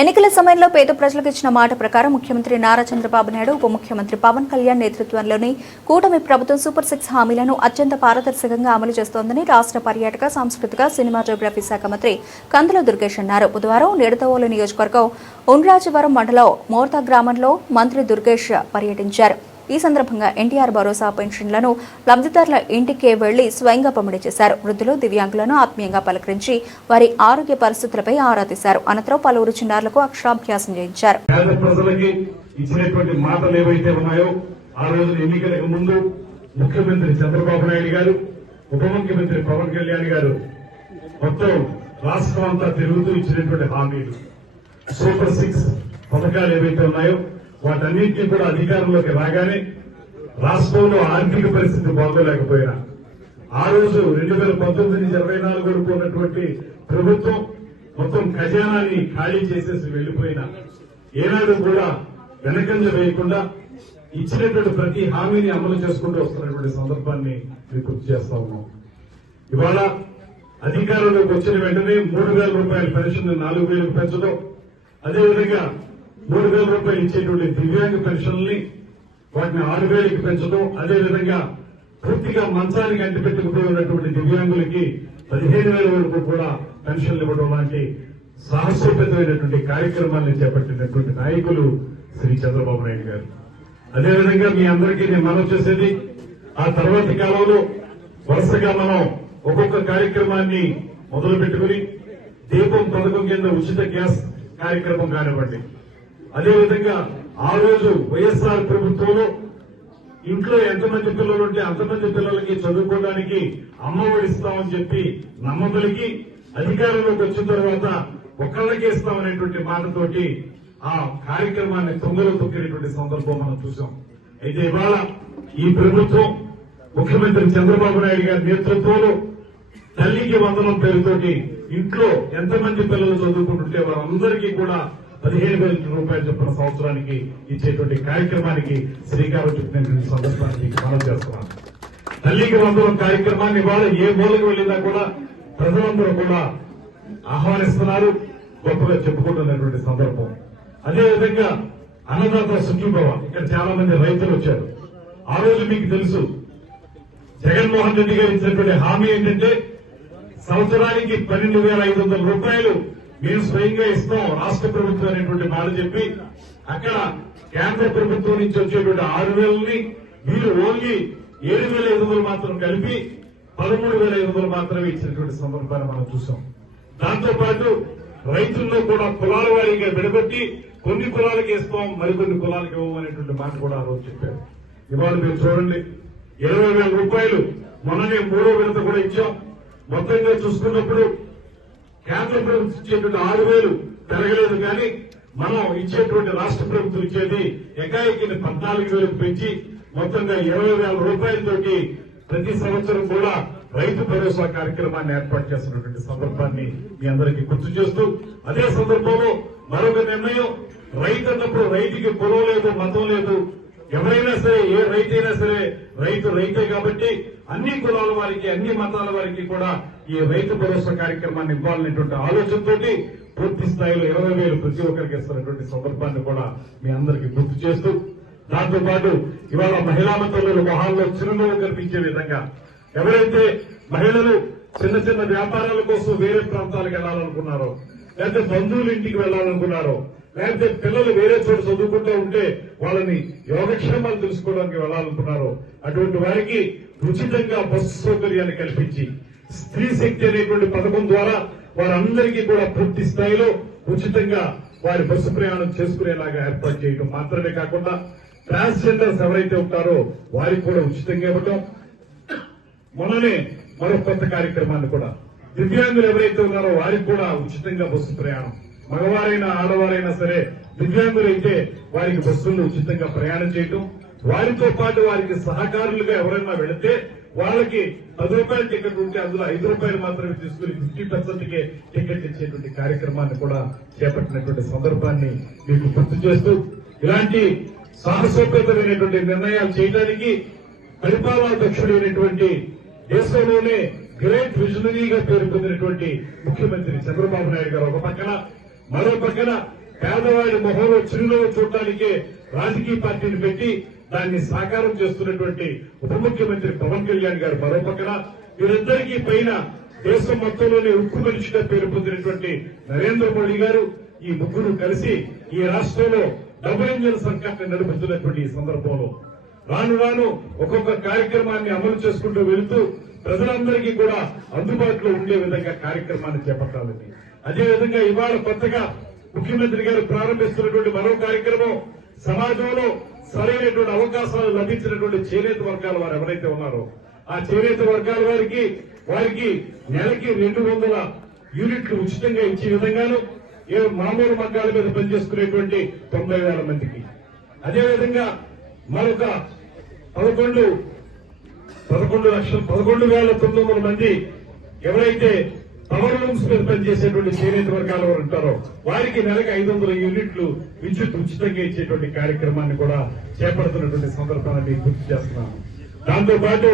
ఎన్నికల సమయంలో పేద ప్రజలకు ఇచ్చిన మాట ప్రకారం ముఖ్యమంత్రి నారా చంద్రబాబు నాయుడు ఉప ముఖ్యమంత్రి పవన్ కళ్యాణ్ నేతృత్వంలోని కూటమి ప్రభుత్వం సూపర్ 6 హామీలను అత్యంత పారదర్శకంగా అమలు చేస్తోందని రాష్ట్ర పర్యాటక సాంస్కృతిక సినిమాటోగ్రఫీ శాఖ మంత్రి కందుల దుర్గేష్ అన్నారు. బుధవారం నిడదవోలు నియోజకవర్గం ఉండ్రాజవరం మండలం మోర్తా గ్రామంలో మంత్రి దుర్గేష్ పర్యటించారు. ఈ సందర్భంగా ఎన్టీఆర్ భరోసా పెన్షన్లను లబ్ధిదారుల ఇంటికే వెళ్లి స్వయంగా పంపిణీ చేశారు. వృద్ధులు, దివ్యాంగులను ఆత్మీయంగా పలకరించి వారి ఆరోగ్య పరిస్థితులపై ఆరా తీశారు. అనంతరం పలువురు చిన్నారులకు అక్షరాభ్యాసం చేయించారు. ముఖ్యమంత్రి చంద్రబాబు నాయుడు గారు, ఉప ముఖ్యమంత్రి పవన్ కళ్యాణ్ గారు మొత్తం రాష్ట్రం అంతా తిరుగుతూ ఇచ్చినటువంటి హామీలు, సూపర్ 6 పథకాలు ఏవైతే ఉన్నాయో వాటన్నింటినీ కూడా అధికారంలోకి రాగానే రాష్ట్రంలో ఆర్థిక పరిస్థితి బాగోలేకపోయినా ఆ రోజు 2019 నుంచి 24 వరకు ఉన్నటువంటి ప్రభుత్వం మొత్తం ఖజానాన్ని ఖాళీ చేసేసి వెళ్లిపోయినా ఏనాడు కూడా వెనకంజ వేయకుండా ఇచ్చినటువంటి ప్రతి హామీని అమలు చేసుకుంటూ వస్తున్నటువంటి సందర్భాన్ని మీకు గుర్తు చేస్తా ఉన్నాం. ఇవాళ అధికారంలోకి వచ్చిన వెంటనే 3,000 రూపాయల పెన్షన్ 4,000 పెంచడం, అదేవిధంగా 3,000 రూపాయలు ఇచ్చేటువంటి దివ్యాంగ పెన్షన్లని వాటిని 6,000కి పెంచడం, అదేవిధంగా పూర్తిగా మంచానికి అంటిపెట్టుకుపోయి ఉన్నటువంటి దివ్యాంగులకి 15,000 వరకు కూడా పెన్షన్లు ఇవ్వడం లాంటి సాహసోపేతమైనటువంటి కార్యక్రమాలను చేపట్టినటువంటి నాయకులు శ్రీ చంద్రబాబు నాయుడు గారు. అదేవిధంగా మీ అందరికీ నేను మనవి చేసేది, ఆ తర్వాతి కాలంలో వరుసగా మనం ఒక్కొక్క కార్యక్రమాన్ని మొదలు పెట్టుకుని దీపం పథకం కింద ఉచిత గ్యాస్ కార్యక్రమం కానివ్వండి, అదేవిధంగా ఆ రోజు వైఎస్ఆర్ ప్రభుత్వంలో ఇంట్లో ఎంతమంది పిల్లలు ఉంటే అంతమంది పిల్లలకి చదువుకోవడానికి అమ్మఒడి ఇస్తామని చెప్పి నమ్మబలికి అధికారంలోకి వచ్చిన తర్వాత ఒక్కళ్ళకే ఇస్తామనేటువంటి మాటతోటి ఆ కార్యక్రమాన్ని తొంగలో తొక్కినటువంటి సందర్భం మనం చూసాం. అయితే ఇవాళ ఈ ప్రభుత్వం ముఖ్యమంత్రి చంద్రబాబు నాయుడు గారి నేతృత్వంలో తల్లికి వందనం పేరుతోటి ఇంట్లో ఎంతమంది పిల్లలు చదువుకుంటుంటే వారందరికీ కూడా 15,000 రూపాయలు చొప్పున సంవత్సరానికి ఇచ్చేటువంటి కార్యక్రమానికి శ్రీకారం చుట్టినటువంటి సందర్భానికి మనం చేస్తున్నాం. తల్లికి వందనం కార్యక్రమాన్ని ఇవాళ ఏ మూలకు వెళ్లినా కూడా ప్రజలందరూ కూడా ఆహ్వానిస్తున్నారు, గొప్పగా చెప్పుకుంటున్నటువంటి సందర్భం. అదేవిధంగా అన్నదాత సుఖీభవ, ఇక్కడ చాలా మంది రైతులు వచ్చారు. ఆ రోజు మీకు తెలుసు జగన్మోహన్ రెడ్డి గారు ఇచ్చినటువంటి హామీ ఏంటంటే సంవత్సరానికి 12,500 రూపాయలు మేము స్వయంగా ఇస్తాం రాష్ట్ర ప్రభుత్వం అనేటువంటి మాట చెప్పి అక్కడ కేంద్ర ప్రభుత్వం నుంచి వచ్చేటువంటి 6,000ని మీరు ఓన్లీ 7,500 మాత్రం కలిపి 13,500 మాత్రమే ఇచ్చినటువంటి సందర్భాన్ని మనం చూసాం. దాంతో పాటు రైతుల్లో కూడా కులాల వారీగా విడగొట్టి కొన్ని కులాలకి ఇస్తాం, మరికొన్ని కులాలకి ఇవ్వం అనేటువంటి మాట కూడా ఆ రోజు చెప్పారు. ఇవాళ మీరు చూడండి, 20,000 రూపాయలు మొన్ననే 3వ విడత కూడా ఇచ్చాం. మొత్తంగా చూసుకున్నప్పుడు కేంద్ర ప్రభుత్వం ఇచ్చేటువంటి 6,000 పెరగలేదు, కానీ మనం ఇచ్చేటువంటి రాష్ట్ర ప్రభుత్వం ఇచ్చేది ఎకాయికిని 14,000 పెంచి మొత్తంగా 20,000 రూపాయలతోటి ప్రతి సంవత్సరం కూడా రైతు భరోసా కార్యక్రమాన్ని ఏర్పాటు చేస్తున్నటువంటి సందర్భాన్ని మీ అందరికీ గుర్తు చేస్తూ, అదే సందర్భంలో మరొక నిర్ణయం, రైతు అన్నప్పుడు రైతుకి కులం లేదు, మతం లేదు, ఎవరైనా సరే ఏ రైతైనా సరే రైతు రైతే కాబట్టి అన్ని కులాల వారికి అన్ని మతాల వారికి కూడా ఈ రైతు భరోసా కార్యక్రమాన్ని ఇవ్వాలనేటువంటి ఆలోచనతో పూర్తి స్థాయిలో 20,000 ప్రతి ఒక్కరికి ఇస్తున్నటువంటి సందర్భాన్ని కూడా మీ అందరికీ గుర్తు చేస్తూ, దాంతో పాటు ఇవాళ మహిళా మతలు మొహాల్లో చిరునవ్వు కనిపించే విధంగా ఎవరైతే మహిళలు చిన్న చిన్న వ్యాపారాల కోసం వేరే ప్రాంతాలకు వెళ్లాలనుకున్నారో, లేకపోతే బంధువుల ఇంటికి వెళ్లాలనుకున్నారో, లేకపోతే పిల్లలు వేరే చోట చదువుకుంటూ ఉంటే వాళ్ళని యోగక్షేమాలు తెలుసుకోవడానికి వెళ్లాలనుకున్నారో అటువంటి వారికి ఉచితంగా బస్సు సౌకర్యాన్ని కల్పించి స్త్రీ శక్తి అనేటువంటి పథకం ద్వారా వారందరికీ కూడా పూర్తి స్థాయిలో ఉచితంగా వారి బస్సు ప్రయాణం చేసుకునేలాగా ఏర్పాటు చేయడం మాత్రమే కాకుండా ట్రాన్స్జెండర్స్ ఎవరైతే ఉంటారో వారికి కూడా ఉచితంగా ఇవ్వటం, మొన్ననే మరో కొత్త కార్యక్రమాన్ని కూడా దివ్యాంగులు ఎవరైతే ఉన్నారో వారికి కూడా ఉచితంగా బస్సు ప్రయాణం, మగవారైనా ఆడవారైనా సరే దివ్యాంగులైతే వారికి బస్సుల్లో ఉచితంగా ప్రయాణం చేయటం, వారితో పాటు వారికి సహకారులుగా ఎవరైనా వెళితే వాళ్ళకి 10 రూపాయల టికెట్ ఉంటే అందులో 5 రూపాయలు మాత్రమే తీసుకుని 50%కే టికెట్ ఇచ్చేటువంటి కార్యక్రమాన్ని కూడా చేపట్టినటువంటి సందర్భాన్ని మీకు గుర్తు చేస్తూ, ఇలాంటి సాహసోపేతమైనటువంటి నిర్ణయాలు చేయడానికి పరిపాలనా దక్షుడైనటువంటి దేశంలోనే గ్రేట్ విజనరీగా పేరు పొందినటువంటి ముఖ్యమంత్రి చంద్రబాబు నాయుడు గారు ఒక పక్కన, మరో పక్కన పేదవాడి మొహంలో చిరునవ్వు చూడటానికే రాజకీయ పార్టీని పెట్టి దాన్ని సాకారం చేస్తున్నటువంటి ఉప ముఖ్యమంత్రి పవన్ కళ్యాణ్ గారు మరో పక్కన, వీరిద్దరికీ పైన దేశం మొత్తంలోనే ఉక్కు మనిషిగా పేరు పొందినటువంటి నరేంద్ర మోడీ గారు, ఈ ముగ్గురు కలిసి ఈ రాష్ట్రంలో డబుల్ ఇంజిన్ సర్కార్ని నడుపుతున్నటువంటి ఈ సందర్భంలో రాను రాను ఒక్కొక్క కార్యక్రమాన్ని అమలు చేసుకుంటూ వెళుతూ ప్రజలందరికీ కూడా అందుబాటులో ఉండే విధంగా కార్యక్రమాన్ని చేపట్టాలని, అదేవిధంగా ఇవాళ కొత్తగా ముఖ్యమంత్రి గారు ప్రారంభిస్తున్నటువంటి మరో కార్యక్రమం, సమాజంలో సరైనటువంటి అవకాశాలు లభించినటువంటి చేనేత వర్గాల వారు ఎవరైతే ఉన్నారో ఆ చేనేత వర్గాల వారికి నెలకి 200 యూనిట్లు ఉచితంగా ఇచ్చే విధంగాను మామూలు మగ్గాల మీద పనిచేసుకునేటువంటి 90,000 మందికి, అదేవిధంగా మరొక 11,900 మంది ఎవరైతే పవర్ లూమ్స్ మీద పనిచేసేటువంటి చేనేత వర్గాల వారు ఉంటారో వారికి నెలకు 500 యూనిట్లు విద్యుత్ ఉచితంగా ఇచ్చేటువంటి కార్యక్రమాన్ని కూడా చేపడుతున్నటువంటి సందర్భాన్ని గుర్తు చేస్తున్నాను. దాంతో పాటు